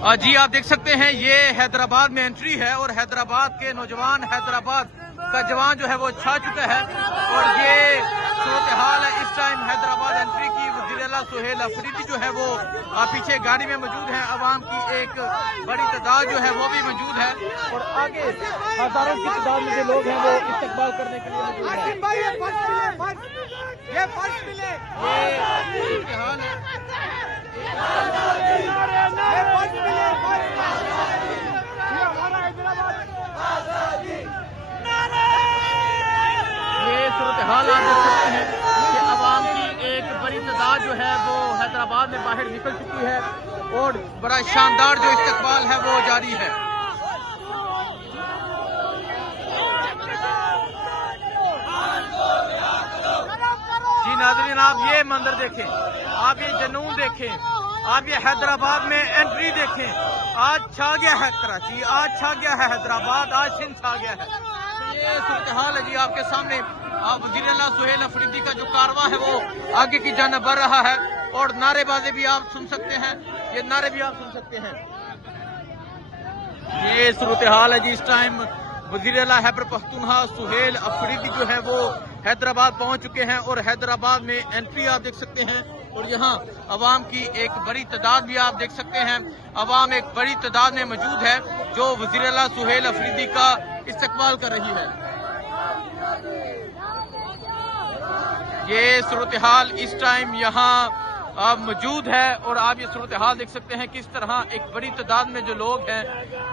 जी आप देख सकते हैं ये हैदराबाद में एंट्री है और हैदराबाद के नौजवान, हैदराबाद का जवान जो है वो छा चुका है और ये सूरत हाल है इस टाइम हैदराबाद एंट्री की। वज़ीर आला सुहेल अफरीदी जो है वो पीछे गाड़ी में मौजूद है। अवाम की एक बड़ी तादाद जो है वो भी मौजूद है और आगे हजारों की तादाद में जो लोग हैं वो इस्तकबाल करने के लिए मौजूद हैं। ये हाल है। ये सूरत हाल आप देख सकते हैं कि अवाम की एक बड़ी तादाद जो है वो हैदराबाद में बाहर निकल चुकी है और बड़ा शानदार जो इस्तकबाल है वो जारी है। जी नाज़रीन, आप ये मंजर देखें, आप ये जुनून देखें, आप ये हैदराबाद में एंट्री देखें। आज छा गया है कराची, आज छा गया है हैदराबाद, आज सिंध छा गया है। तो ये सूरत हाल है जी आपके सामने। आप वज़ीर आला सुहेल अफरीदी का जो कारवां है वो आगे की जानिब बढ़ रहा है और नारेबाजी भी आप सुन सकते हैं, ये नारे भी आप सुन सकते हैं। ये सूरत हाल है जी इस टाइम वज़ीर आला खैबर पख्तूनख्वा सुहेल अफरीदी जो है वो हैदराबाद पहुंच चुके हैं और हैदराबाद में एंट्री आप देख सकते हैं और यहाँ अवाम की एक बड़ी तादाद भी आप देख सकते हैं। अवाम एक बड़ी तादाद में मौजूद है जो वज़ीर आला सुहेल अफरीदी का इस्तकबाल कर रही है। ये सूरत हाल इस टाइम यहाँ मौजूद है और आप ये सूरत हाल देख सकते हैं किस तरह एक बड़ी तादाद में जो लोग हैं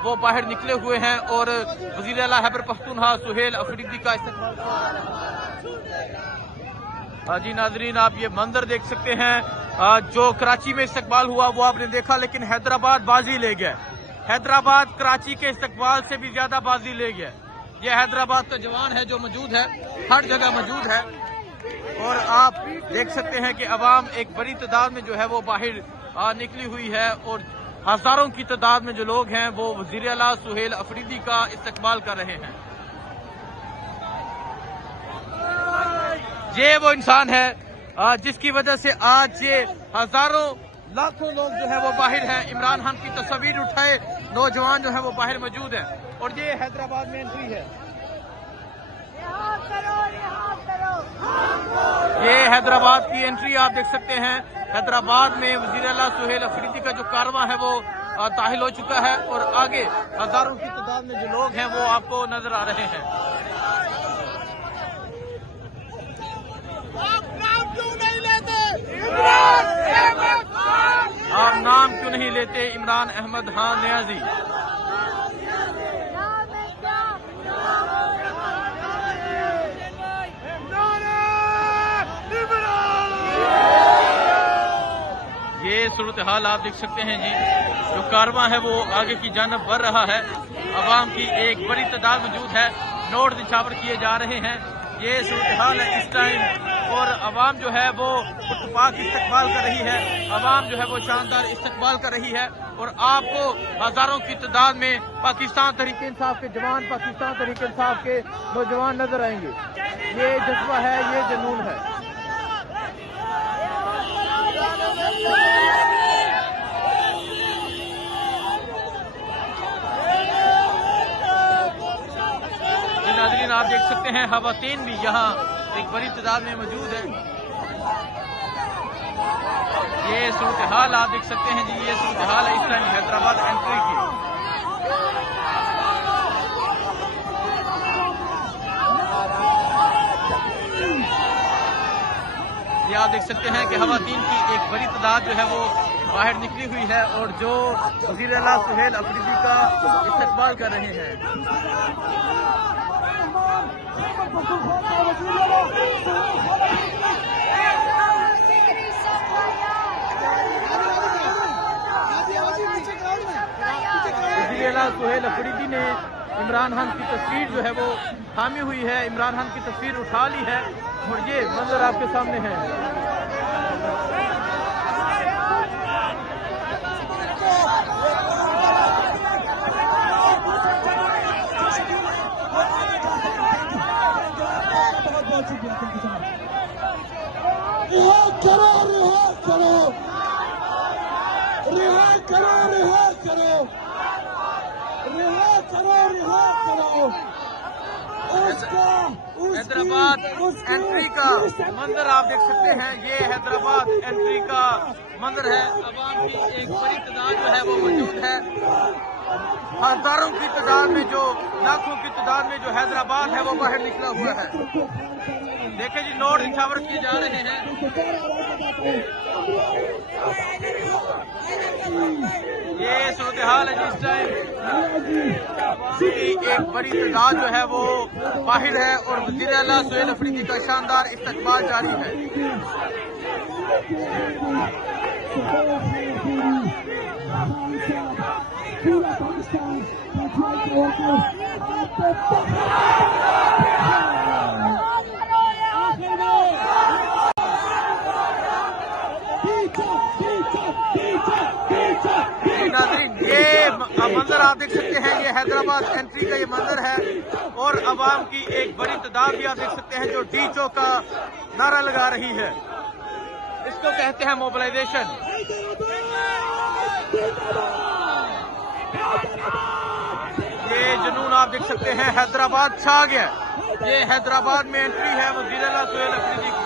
वो बाहर निकले हुए हैं और वज़ीर आला खैबर पख्तूनख्वा सुहेल अफरीदी का इस्तकबाल। जी नाजरीन, आप ये मंजर देख सकते हैं जो कराची में इस्तकबाल हुआ वो आपने देखा, लेकिन हैदराबाद बाजी ले गया। हैदराबाद कराची के इस्तकबाल से भी ज्यादा बाजी ले गया। ये हैदराबाद का जवान है जो मौजूद है, हर जगह मौजूद है और आप देख सकते हैं कि अवाम एक बड़ी तादाद में जो है वो बाहर निकली हुई है और हजारों की तादाद में जो लोग हैं वो वज़ीर आला सुहेल अफरीदी का इस्तकबाल कर रहे हैं। ये वो इंसान है जिसकी वजह से आज ये हजारों लाखों लोग जो है वो बाहर हैं। इमरान खान की तस्वीर उठाए नौजवान जो है वो बाहर मौजूद है और ये हैदराबाद में एंट्री है। ये हैदराबाद की एंट्री आप देख सकते हैं। हैदराबाद में वज़ीर आला सुहेल अफरीदी का जो कारवां है वो दाखिल हो चुका है और आगे हजारों की तादाद में जो लोग हैं वो आपको नजर आ रहे हैं। आप नाम क्यों नहीं लेते इमरान अहमद खान नियाजी? ये सूरत हाल आप देख सकते हैं जी, जो कारवां है वो आगे की जानिब बढ़ रहा है। अवाम की एक बड़ी तादाद मौजूद है, नोट निछावर किए जा रहे हैं। ये सूरत हाल है इस टाइम और अवाम जो है वो पुरतपाक इस्तकबाल कर रही है। अवाम जो है वो शानदार इस्तकबाल कर रही है और आपको हजारों की तादाद में पाकिस्तान तहरीक इंसाफ के जवान, पाकिस्तान तहरीक इंसाफ के नौजवान नजर आएंगे। ये जज्बा है, ये जुनून है। नाज़रीन, आप देख सकते हैं खवातीन भी यहाँ एक बड़ी तादाद में मौजूद है। ये सूरत हाल आप देख सकते हैं जी, ये सूरत हाल है इस टाइम हैदराबाद एंट्री की। ये आप देख सकते हैं कि खवातीन की एक बड़ी तादाद जो है वो बाहर निकली हुई है और जो वज़ीर आला सुहेल अफरीदी का इस्तकबाल कर रहे हैं। वज़ीर आला सुहेल अफरीदी ने इमरान खान की तस्वीर जो है वो थामी हुई है, इमरान खान की तस्वीर उठा ली है और ये मंजर आपके सामने है। रिहा करो, रिहा करो, रिहा करो, रिहा करो, रिहा करो, रिहा करो उसका। हैदराबाद एंट्री का मंजर आप देख सकते हैं। ये हैदराबाद एंट्री का मंजर है। अवाम की एक बड़ी तादाद जो है वो मौजूद है। हजारों की तादाद में, जो लाखों की तादाद में जो हैदराबाद है वो बाहर निकला हुआ है। देखे जी, नोट निछावर किए जा रहे हैं। ये सूरत हाल है जिस टाइम की एक बड़ी तादाद जो है वो बाहर है और वज़ीर आला सुहेल अफरीदी का शानदार इस्तकबाल जारी है। पूरा पाकिस्तान ये मंजर आप देख सकते हैं। ये हैदराबाद एंट्री का ये मंजर है और अवाम की एक बड़ी तादाद भी आप देख सकते हैं जो डीचो का नारा लगा रही है। इसको कहते हैं मोबिलाइजेशन। ये जुनून आप देख सकते हैं। हैदराबाद छा गया। ये हैदराबाद में एंट्री है वज़ीर आला सुहेल अफरीदी की।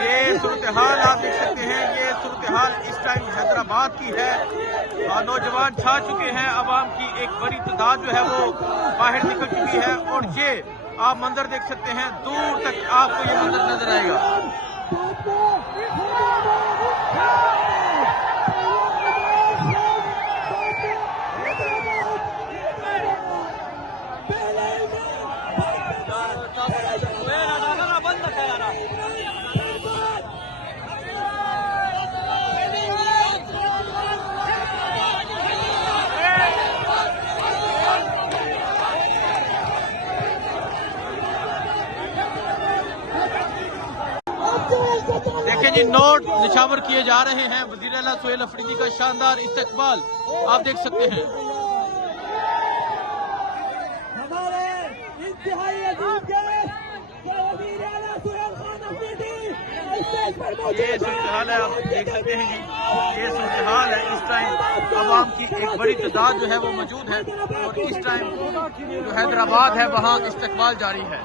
ये सूरत हाल आप देख सकते हैं। ये सूरत हाल इस टाइम हैदराबाद की है और नौजवान छा चुके हैं। अवाम की एक बड़ी तादाद जो है वो बाहर निकल चुकी है और ये आप मंजर देख सकते हैं। दूर तक आपको ये मंजर नजर आएगा। देखिए जी, नोट निछावर किए जा रहे हैं। वज़ीर आला सुहेल अफरीदी का शानदार इस्तकबाल आप देख सकते हैं। हमारे इंतहाई अजीज गेस्ट वज़ीर आला सुहेल खान अफरीदी स्टेज पर मौजूद ये सूरत हाल है, आप देख सकते हैं जी। ये सूरत हाल है। इस टाइम अवाम की एक बड़ी तादाद जो है वो मौजूद है और इस टाइम जो हैदराबाद है वहाँ इस्तकबाल जारी है।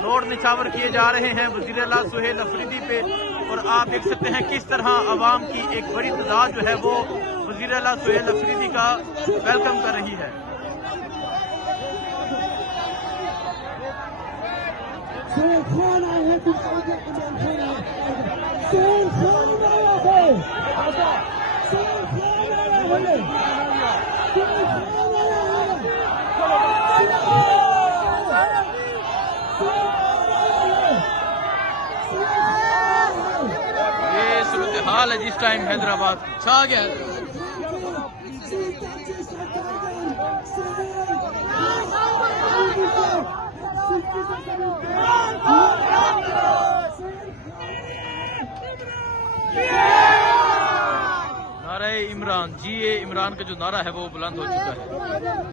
नोट निछावर किए जा रहे हैं वज़ीर आला सुहेल अफरीदी पे और आप देख सकते हैं किस तरह अवाम की एक बड़ी तादाद जो है वो वज़ीर आला सुहेल अफरीदी का वेलकम कर रही है। ये सूरत हाल है जिस टाइम हैदराबाद छा गया। नारा इमरान, जी इमरान का जो नारा है वो बुलंद हो चुका है।